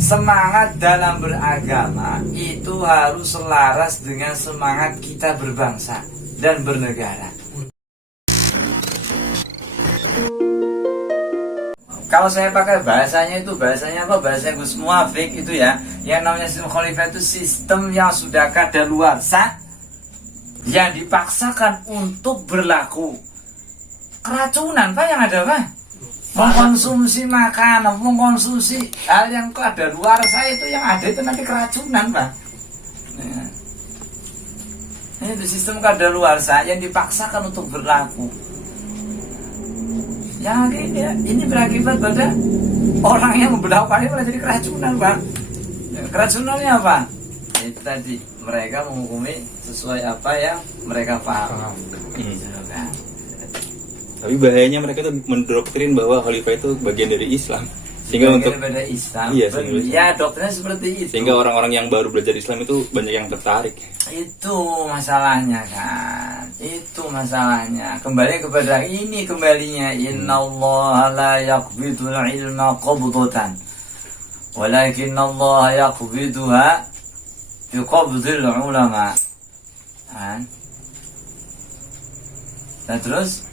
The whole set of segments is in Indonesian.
Semangat dalam beragama itu harus selaras dengan semangat kita berbangsa dan bernegara. Kalau saya pakai bahasanya itu, bahasanya apa? Bahasanya Gus Muafik itu ya. Yang namanya sistem khalifah itu sistem yang sudah kadaluarsa, yang dipaksakan untuk berlaku. Keracunan Pak yang ada Pak. Mengkonsumsi makanan, mengkonsumsi hal yang kadaluarsa itu, yang ada itu nanti keracunan Pak. Itu sistem kadaluarsa yang dipaksakan untuk berlaku. Yang akhirnya ini berakibat pada orang yang memberlakukan malah jadi keracunan Pak. Keracunannya apa? Itu tadi, mereka menghukumi sesuai apa yang mereka paham. Tapi bahayanya mereka itu mendoktrin bahwa khalifah itu bagian dari Islam. Sehingga untuk daripada Islam. Iya, ya doktrinnya seperti itu. Sehingga orang-orang yang baru belajar Islam itu banyak yang tertarik. Itu masalahnya kan. Itu masalahnya. Kembali kepada ini kembalinya. Innallaha la yaqbidul ilma qabdatan. Walakinnallaha yaqbiduha biqabdil ulama. Kan? Dan terus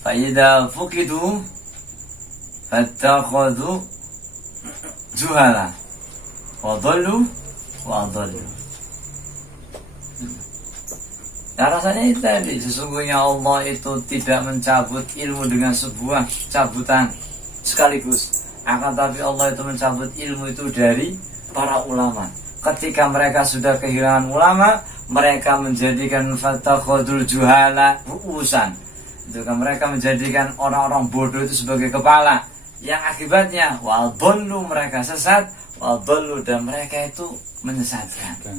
فإذا فقدوا فاتخذوا جهلا وضلوا وأضلوا. Nah rasanya itu tadi, sesungguhnya Allah itu tidak mencabut ilmu dengan sebuah cabutan sekaligus, akan tapi Allah itu mencabut ilmu itu dari para ulama. Ketika mereka sudah kehilangan ulama, mereka menjadikan fatakhadul juhala ru'usan. Itu kan mereka menjadikan orang-orang bodoh itu sebagai kepala, yang akibatnya wadhallu, mereka sesat, wadhallu, dan mereka itu menyesatkan.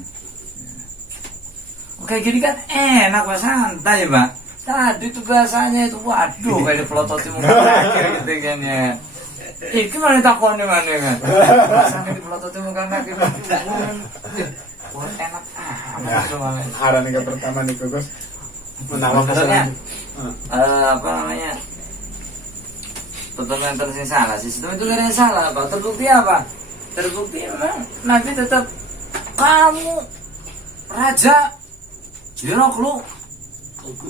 Oke gini kan enak Pak, santai Pak. Tadi itu bahasanya itu waduh kayak dipelototi muka akhir gitu kan ya. Iki mana takone mana kan. Sampai dipelototi muka akhir. Wah enak amat cuma. Arah nih pertama nih Gus. Menawar Maksudnya apa namanya, pertemuan yang salah, sistem itu gak ada yang salah Pak. Terbukti apa? Terbukti memang Nabi tetap, kamu Raja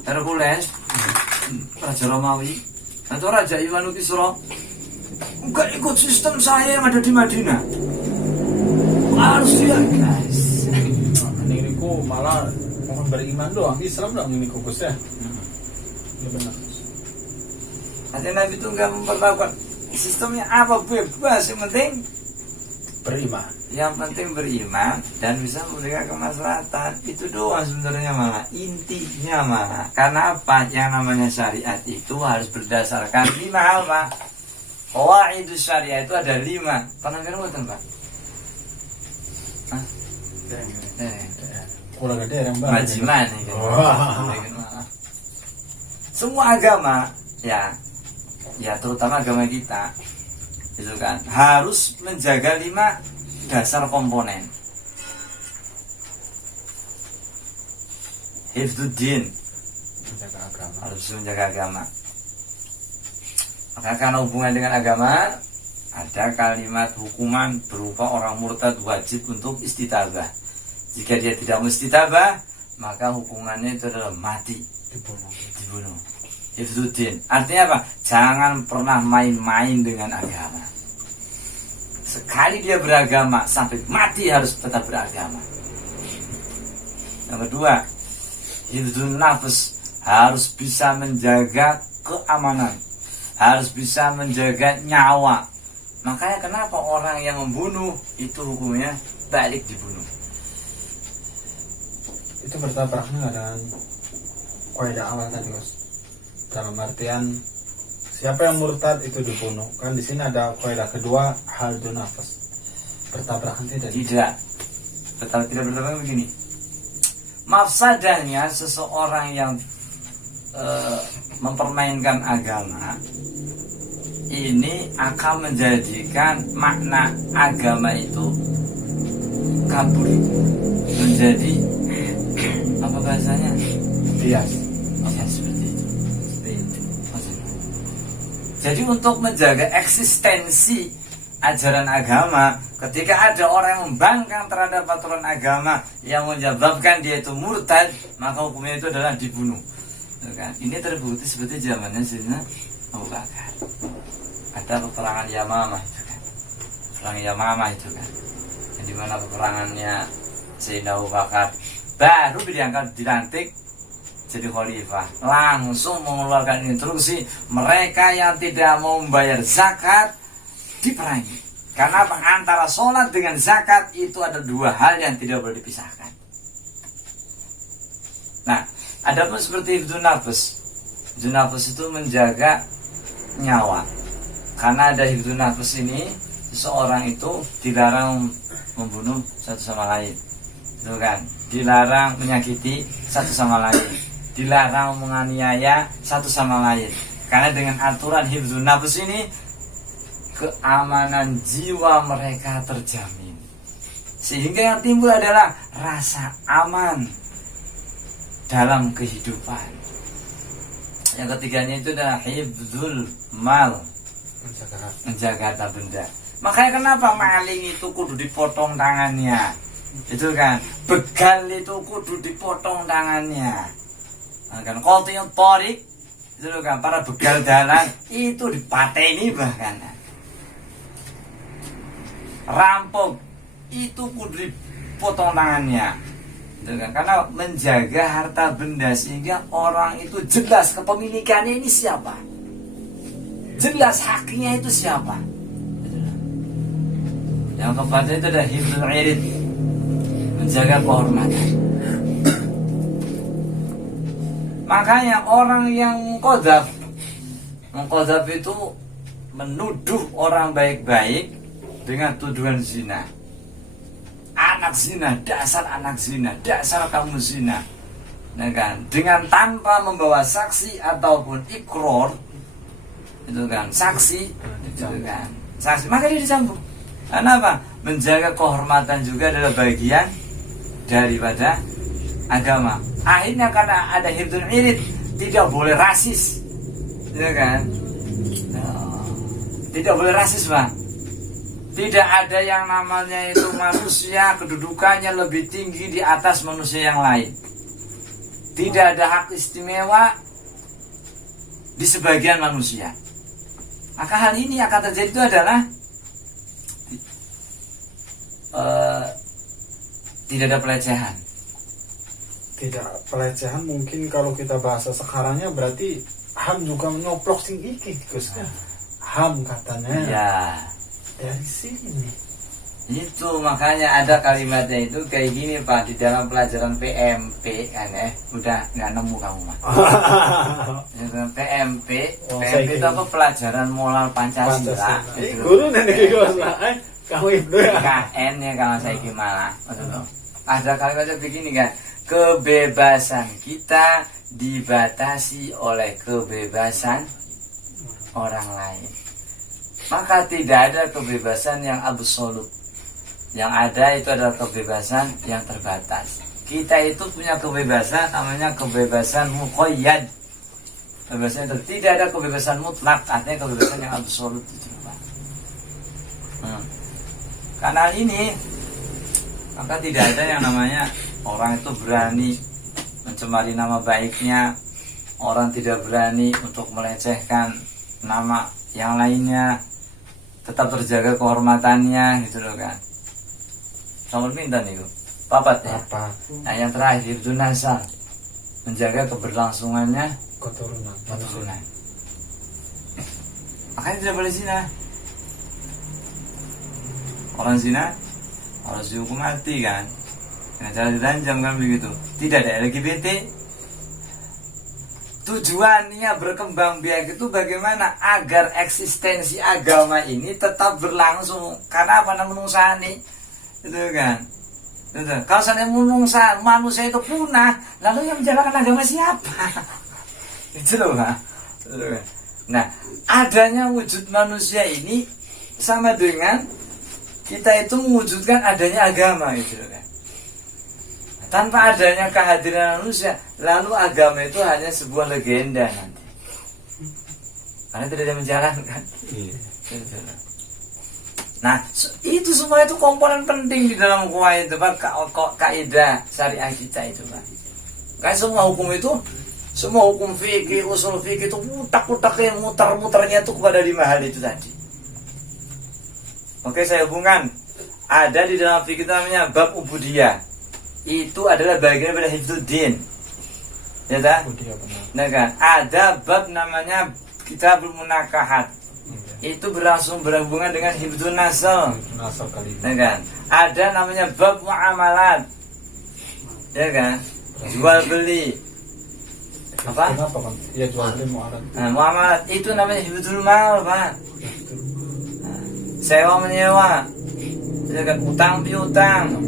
Hercules, Raja Romawi atau Raja Iwanu Kisra, enggak ikut sistem saya yang ada di Madinah, harus dia guys. Ini ku malah mohon beriman doang, Islam doang ini Gus ya. Ya benar. Artinya Nabi itu enggak memperlakukan sistemnya apa bebas, yang penting Beriman. Yang penting beriman dan bisa memberikan kemaslahatan. Itu doang sebenarnya malah. Intinya malah. Karena apa? Yang namanya syariat itu harus berdasarkan 5 hal Pak. Qawaidus syariat itu ada 5. Pernah dengar bukan Pak? Hah? Kurang ada yang baru. Majiman nih kan. Semua agama ya terutama agama kita itu kan harus menjaga 5 dasar komponen. Hifdzuddin, Menjaga agama. harus menjaga agama. Maka karena hubungan dengan agama, ada kalimat hukuman berupa orang murtad wajib untuk istitabah. Jika dia tidak mau istitabah, maka hukumannya itu adalah mati, dibunuh. Hifdzuddin artinya apa? Jangan pernah main-main dengan agama. Sekali dia beragama sampai mati harus tetap beragama. Yang kedua, hifdzun nafs, harus bisa menjaga keamanan, harus bisa menjaga nyawa. Makanya kenapa orang yang membunuh itu hukumnya balik dibunuh. Itu bertabrakan dengan kaidah awal tadi Mas. Dalam artian siapa yang murtad itu dibunuh. Kan di sini ada kaidah kedua, haldun nafas. Bertabrakan tidak? Tidak bertabrakan begini. Mafsadahnya seseorang yang mempermainkan agama ini akan menjadikan makna agama itu kabur, menjadi apa bahasanya? Bias. Ya seperti itu. Jadi untuk menjaga eksistensi ajaran agama, ketika ada orang yang membangkang terhadap aturan agama yang menyebabkan dia itu murtad, maka hukumnya itu adalah dibunuh. Kan? Ini terbukti seperti zamannya Sayyidina Abu Bakar. Ada peperangan Yamamah itu kan, perang Yamamah itu kan, yang dimana peperangannya Sayyidina Abu Bakar baru dilantik jadi khalifah, langsung mengeluarkan instruksi mereka yang tidak mau membayar zakat diperangi. Karena apa? Antara sholat dengan zakat itu ada dua hal yang tidak boleh dipisahkan. Nah, ada pun seperti hifdzun nafas. Hifdzun nafas itu menjaga nyawa. Karena ada hifdzun nafas ini, seseorang itu dilarang membunuh satu sama lain. Itu kan? Dilarang menyakiti satu sama lain. Dilarang menganiaya satu sama lain. Karena dengan aturan hifdzun nafas ini, keamanan jiwa mereka terjamin. Sehingga yang timbul adalah rasa aman dalam kehidupan. Yang ketiganya itu adalah hifdzul mal, menjaga harta benda. Makanya kenapa maling itu kudu dipotong tangannya, itu kan. Begal itu kudu dipotong tangannya. Nah, kan qati'ut thariq itu kan, para begal dalan itu dipateni bahkan. Rampok itu kudu dipotong tangannya, gitu kan? Karena menjaga harta benda sehingga orang itu jelas kepemilikannya ini siapa, jelas haknya itu siapa. Yang keempat itu adalah hifdzul irid, menjaga kehormatan. Makanya orang yang mengqadzaf itu menuduh orang baik-baik dengan tuduhan zina. Anak zina, dasar anak zina, dasar kamu zina. Nah kan, dengan tanpa membawa saksi ataupun ikror, itu kan, saksi, itu kan, saksi, maka dia dicambuk. Kenapa? Menjaga kehormatan juga adalah bagian daripada agama. Akhirnya karena ada hifdzul irid, tidak boleh rasis, ya kan? Tidak boleh rasis, Bang. Tidak ada yang namanya itu manusia kedudukannya lebih tinggi di atas manusia yang lain. Tidak ada hak istimewa di sebagian manusia. Maka hal ini akan terjadi itu adalah tidak ada pelecehan. Tidak pelecehan mungkin kalau kita bahasa sekarangnya berarti HAM juga menyoplok sing iki Gus. HAM katanya. Ya. Dari sini. Itu makanya ada kalimatnya itu kayak gini Pak, di dalam pelajaran PMP kan udah nggak nemu kamu mah. PMP itu apa, pelajaran moral Pancasila. Guru nanti Gus lah. Kamu itu ya. KN ya kalau saya gimana. Ada kalimatnya begini kan, kebebasan kita dibatasi oleh kebebasan orang lain. Maka tidak ada kebebasan yang absolut. Yang ada itu adalah kebebasan yang terbatas. Kita itu punya kebebasan namanya kebebasan muqayyad. Kebebasan itu tidak ada kebebasan mutlak, artinya kebebasan yang absolut itu. Karena ini, maka tidak ada yang namanya orang itu berani mencemari nama baiknya, orang tidak berani untuk melecehkan nama yang lainnya, tetap terjaga kehormatannya, gitu loh kan. Nomor minta nih, papat ya. Nah yang terakhir itu nasal, menjaga keberlangsungannya keturunan. Makanya tidak boleh zina. Orang zina harus dihukum mati kan, dengan cara diranjam kan begitu. Tidak ada LGBT. Tujuannya berkembang biak itu bagaimana agar eksistensi agama ini tetap berlangsung. Karena apa namanya menungsani, itu kan. Itu. Kalau saya menungsan manusia itu punah, lalu yang menjalankan agama siapa? Itu loh Pak. Nah, adanya wujud manusia ini sama dengan kita itu mewujudkan adanya agama, gitu kan. Tanpa adanya kehadiran manusia, lalu agama itu hanya sebuah legenda nanti. Karena tidak ada menjalankan. Nah, itu semua itu komponen penting di dalam kuah itu Pak, kaidah syariah kita itu Pak. Kayak semua hukum itu, semua hukum fikih, usul fikih itu utak-utaknya muter-muternya itu kepada 5 hal itu tadi. Oke, saya hubungkan. Ada di dalam fikih itu namanya bab ubudiyah. Itu adalah bagian dari hifdzuddin. Ya tak? Nah kan, ada bab namanya kitabul munakahat. Itu berhubungan dengan hifdzun nasl. Nah kan, ada namanya bab muamalat. Ya kan? Jual beli. Apa? Ya jual beli muamalat. Nah, muamalat itu namanya hifdzul mal, Pak. Sewa menyewa. Ya kan, utang piutang.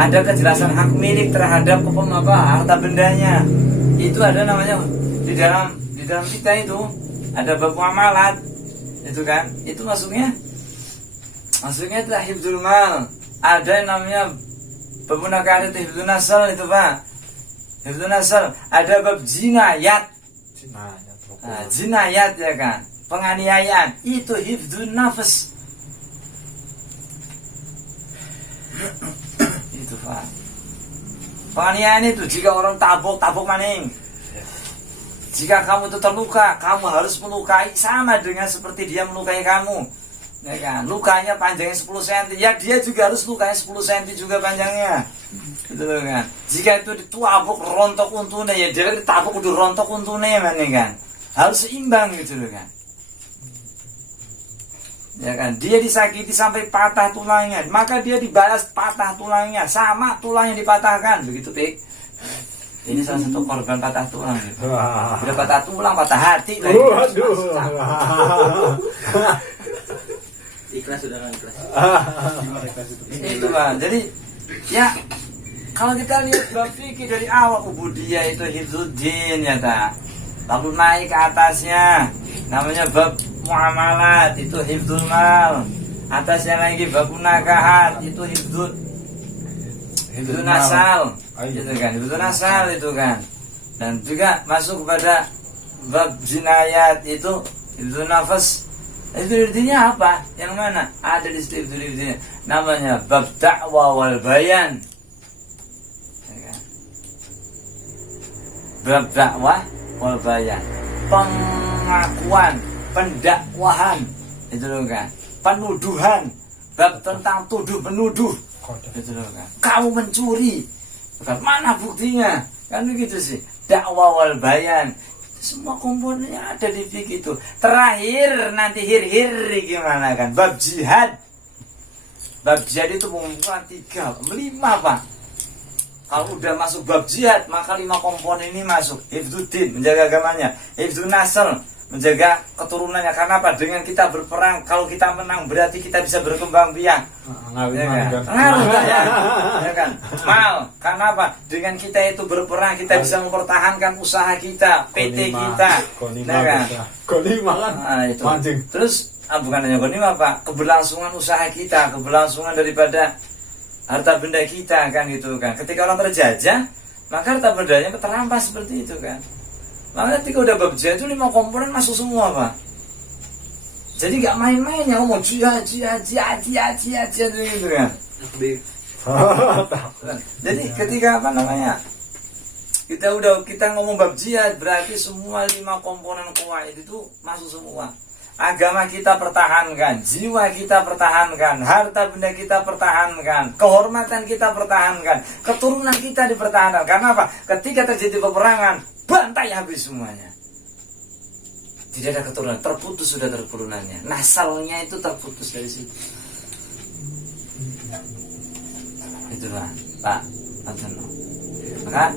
Ada kejelasan hak milik terhadap harta bendanya. Itu ada namanya di dalam kita itu ada bab muamalat. Itu kan, itu masuknya itu hifdzul mal. Ada yang namanya bab munakahat itu hifdzun nasl itu Pak. Hifdzun nasl. Ada bab jinayat. Jinayat ya kan, penganiayaan. Itu hifdzun nafs. Itu Pak. Penganiayaan itu jika orang tabuk maning. Jika kamu itu terluka, kamu harus melukai sama dengan seperti dia melukai kamu. Ya kan? Lukanya panjangnya 10 cm, ya dia juga harus lukanya 10 cm juga panjangnya. Gitu kan. Jika itu ditabuk rontok untune, ya dia ditabuk udah rontok untune mana kan. Harus seimbang gitu loh kan. Ya kan, dia disakiti sampai patah tulangnya, maka dia dibalas patah tulangnya sama tulang yang dipatahkan, begitu Pik. Ini salah satu korban patah tulang gitu. Udah patah tulang, patah hati lagi. Ikhlas sudah kan ikhlas. Itu Pak. Jadi ya kalau kita lihat bab fikih dari awal ubudiyah itu hifdzuddin ya tak. Lalu naik ke atasnya namanya bab muamalat itu hifdzul mal. Atasnya lagi bab munakahat itu hifdzun nasal. Itu kan, hifdzun nasal itu kan. Dan juga masuk kepada bab jinayat itu hifdzun nafas. Itu artinya apa? Yang mana? Ada di situ itu namanya bab dakwah wal bayan. Ya kan? Bab dakwah wal bayan. Pengakuan, pendakwahan. Itu loh kan. Penuduhan. Bab tentang tuduh menuduh. Itu loh kan. Kamu mencuri. Bukan, mana buktinya? Kan begitu sih. Dakwah wal bayan. Semua komponennya ada di fikih itu. Terakhir nanti hir gimana kan? Bab jihad. Bab jihad itu mengumpulkan 5 Pak. Kalau udah masuk bab jihad, maka 5 komponen ini masuk. Hifdzuddin, menjaga agamanya. Hifdzun nasl, menjaga keturunannya. Karena apa? Dengan kita berperang, kalau kita menang berarti kita bisa berkembang biak. Ya kan? Mal, karena apa? Dengan kita itu berperang, kita bisa mempertahankan usaha kita, PT kita. Ya kan? Itu. Terus bukan hanya konima Pak, keberlangsungan usaha kita, keberlangsungan daripada harta benda kita kan gitu kan. Ketika orang terjajah, maka harta bendanya terampas seperti itu kan. Maka ketika udah bab jihad itu 5 komponen masuk semua Pak. Jadi gak main-main ya ngomong jihad gitu kan. Jadi ketika apa namanya, kita ngomong bab jihad berarti semua 5 komponen kuah itu masuk semua. Agama kita pertahankan, jiwa kita pertahankan, harta benda kita pertahankan, kehormatan kita pertahankan, keturunan kita dipertahankan. Karena apa? Ketika terjadi peperangan, bantai habis semuanya. Tidak ada keturunan, terputus sudah turunannya. Nasalnya itu terputus dari situ. Itulah Pak Antono. Maka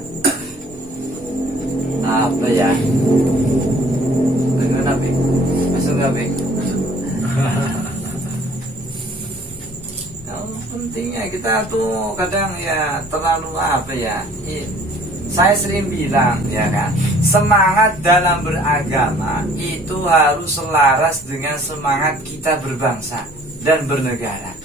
apa ya? Bagaimana Pik? Masuk nggak Pik? Pentingnya kita tuh kadang ya terlalu apa ya? Saya sering bilang ya kan, semangat dalam beragama itu harus selaras dengan semangat kita berbangsa dan bernegara.